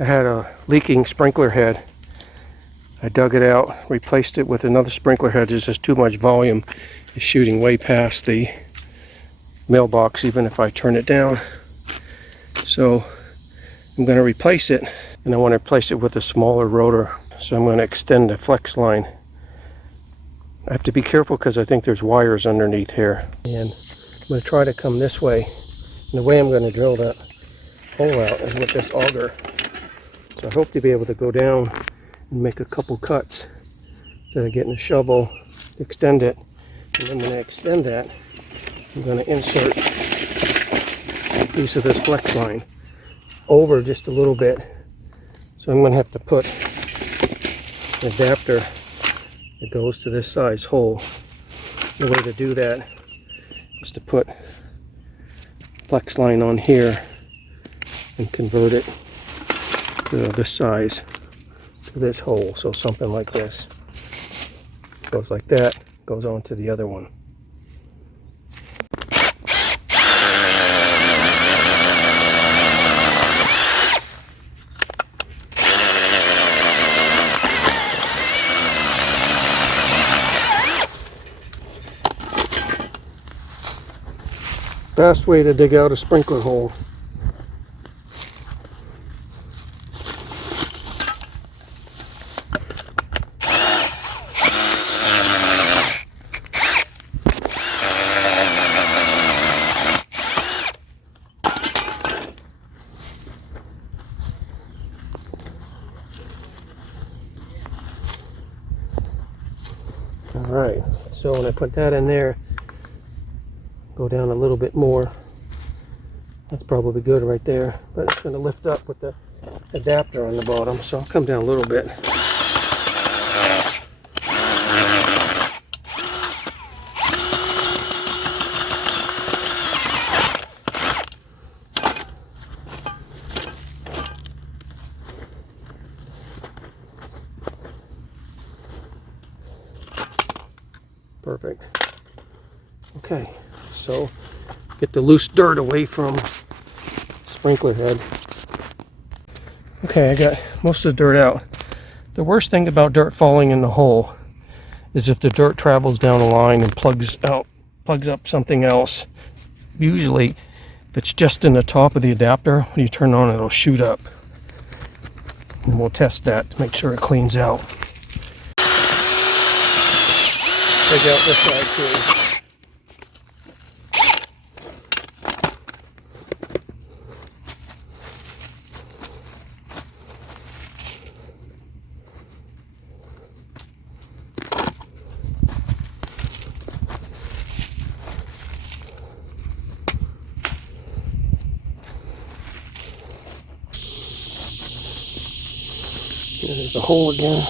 I had a leaking sprinkler head. I dug it out, replaced it with another sprinkler head. There's just too much volume. It's shooting way past the mailbox even if I turn it down. So I'm going to replace it, and I want to replace it with a smaller rotor. So I'm going to extend the flex line. I have to be careful because I think there's wires underneath here. And I'm going to try to come this way. And the way I'm going to drill that hole out is with this auger. So I hope to be able to go down and make a couple cuts instead of getting a shovel, extend it. And then when I extend that, I'm going to insert a piece of this flex line over just a little bit. So I'm going to have to put an adapter that goes to this size hole. The way to do that is to put flex line on here and convert it to this size to this hole. So something like this goes like that, goes on to the other one. Best way to dig out a sprinkler hole. Alright, so when I put that in there, go down a little bit more. That's probably good right there, but it's going to lift up with the adapter on the bottom, so I'll come down a little bit. Perfect. Okay, so get the loose dirt away from sprinkler head. Okay, I got most of the dirt out. The worst thing about dirt falling in the hole is if the dirt travels down the line and plugs up something else. Usually, if it's just in the top of the adapter, when you turn it on, it'll shoot up. And we'll test that to make sure it cleans out. Dig out this side too. There's the hole again.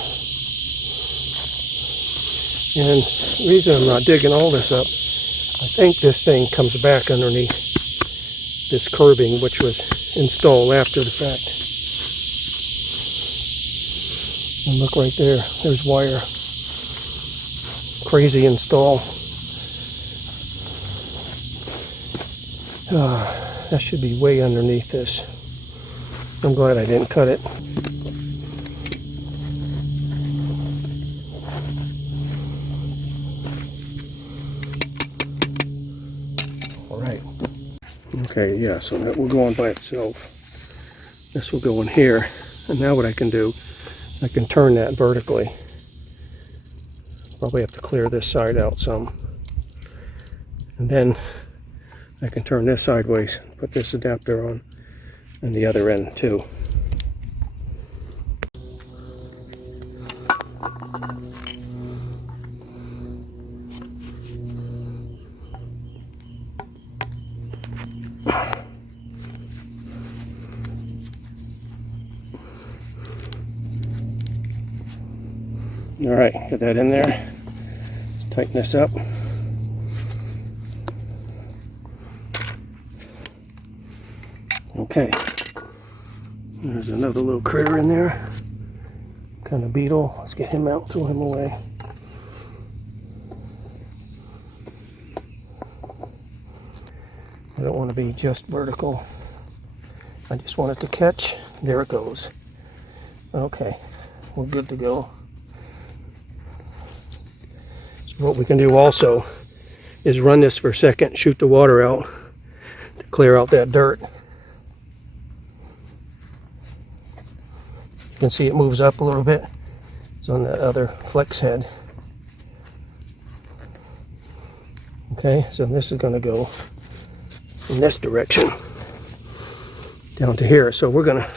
And the reason I'm not digging all this up, I think this thing comes back underneath this curbing, which was installed after the fact. And look right there, there's wire. Crazy install. That should be way underneath this. I'm glad I didn't cut it. Okay, yeah, so that will go on by itself. This will go in here. And now what I can do, I can turn that vertically. Probably have to clear this side out some. And then I can turn this sideways, put this adapter on, and the other end too. Alright, get that in there. Tighten this up. Okay. There's another little critter in there. Kind of beetle. Let's get him out, throw him away. I don't want to be just vertical. I just want it to catch, There it goes. Okay, we're good to go. So what we can do also is run this for a second, shoot the water out to clear out that dirt. You can see it moves up a little bit. It's on that other flex head. Okay, so this is going to go in this direction down to here. So we're going to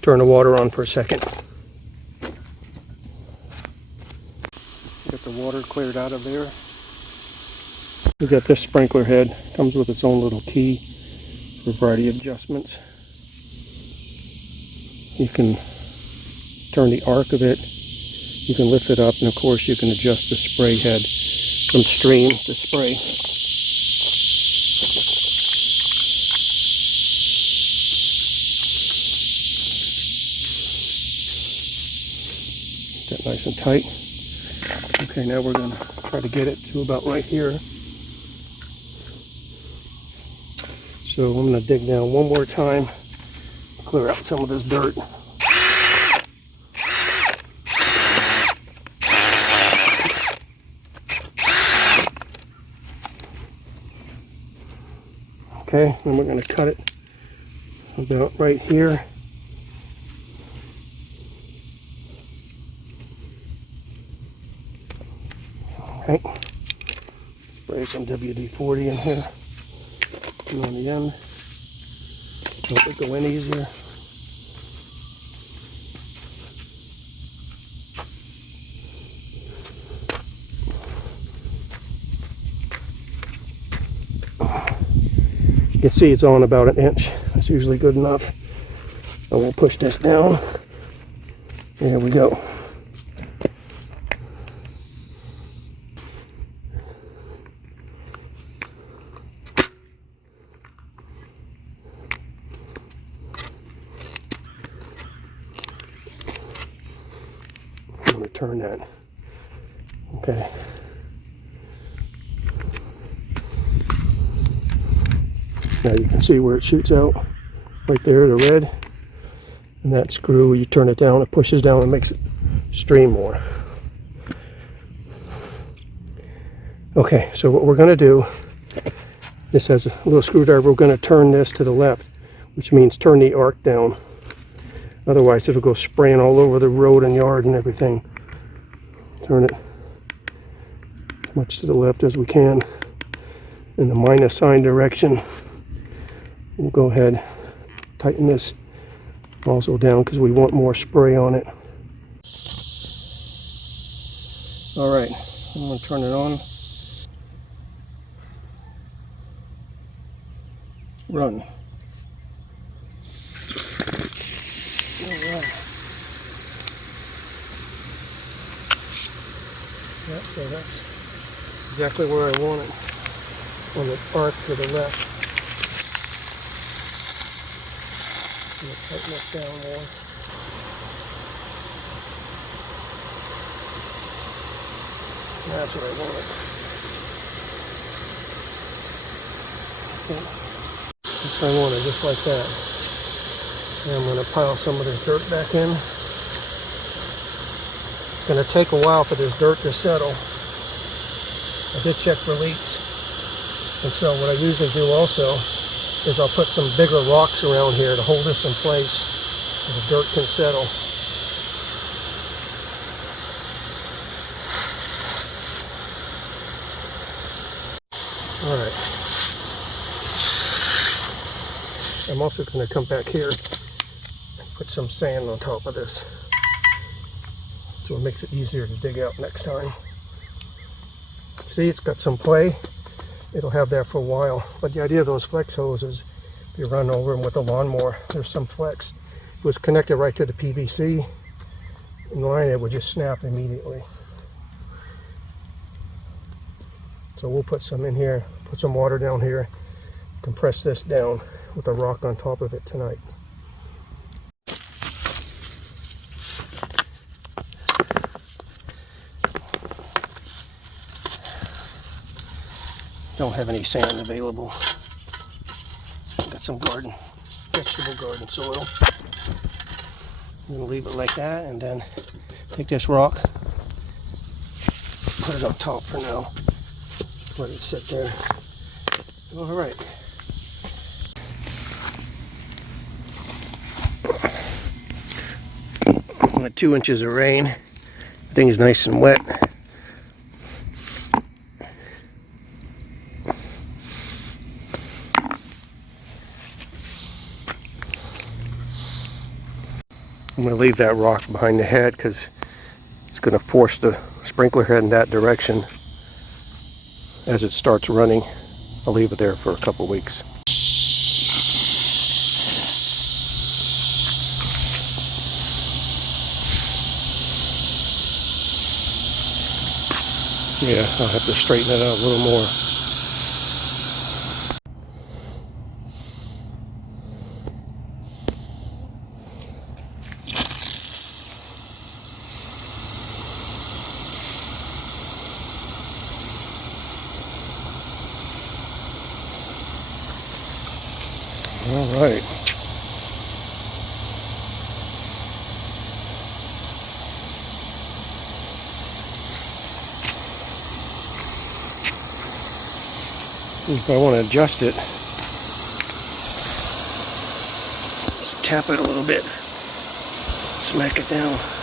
turn the water on for a second. Get the water cleared out of there. We've got this sprinkler head. Comes with its own little key for a variety of adjustments. You can turn the arc of it. You can lift it up, and of course you can adjust the spray head from stream to spray. Get that nice and tight. Okay, now we're going to try to get it to about right here. So I'm going to dig down one more time, clear out some of this dirt. Okay, then we're going to cut it about right here. Okay, spray some WD-40 in here and on the end. Help it go in easier. You can see it's on about an inch. That's usually good enough. And we'll push this down. There we go. I'm going to turn that. Okay. Now you can see where it shoots out, right there, the red. And that screw, you turn it down, it pushes down and makes it stream more. Okay, so what we're going to do, this has a little screwdriver, we're going to turn this to the left, which means turn the arc down. Otherwise it'll go spraying all over the road and yard and everything. Turn it as much to the left as we can in the minus sign direction. We'll go ahead, tighten this also down because we want more spray on it. All right, I'm going to turn it on. Run. All right. Yep, so that's exactly where I want it, on the arc to the left. I'm going to tighten this down more. That's what I wanted. That's what I wanted, just like that. And I'm going to pile some of this dirt back in. It's going to take a while for this dirt to settle. I did check for leaks. And so what I usually do also is I'll put some bigger rocks around here to hold this in place so the dirt can settle. Alright. I'm also going to come back here and put some sand on top of this so it makes it easier to dig out next time. See, it's got some play. It'll have that for a while. But the idea of those flex hoses, if you run over them with a lawnmower, there's some flex. If it was connected right to the PVC in line, it would just snap immediately. So we'll put some in here, put some water down here, compress this down with a rock on top of it tonight. Don't have any sand available. Got some vegetable garden soil. I'm going to leave it like that, and then take this rock, put it on top for now. Let it sit there. All right. Got 2 inches of rain. Thing's nice and wet. I'm going to leave that rock behind the head because it's going to force the sprinkler head in that direction as it starts running. I'll leave it there for a couple weeks. Yeah, I'll have to straighten it out a little more. All right. If I want to adjust it, just tap it a little bit, smack it down.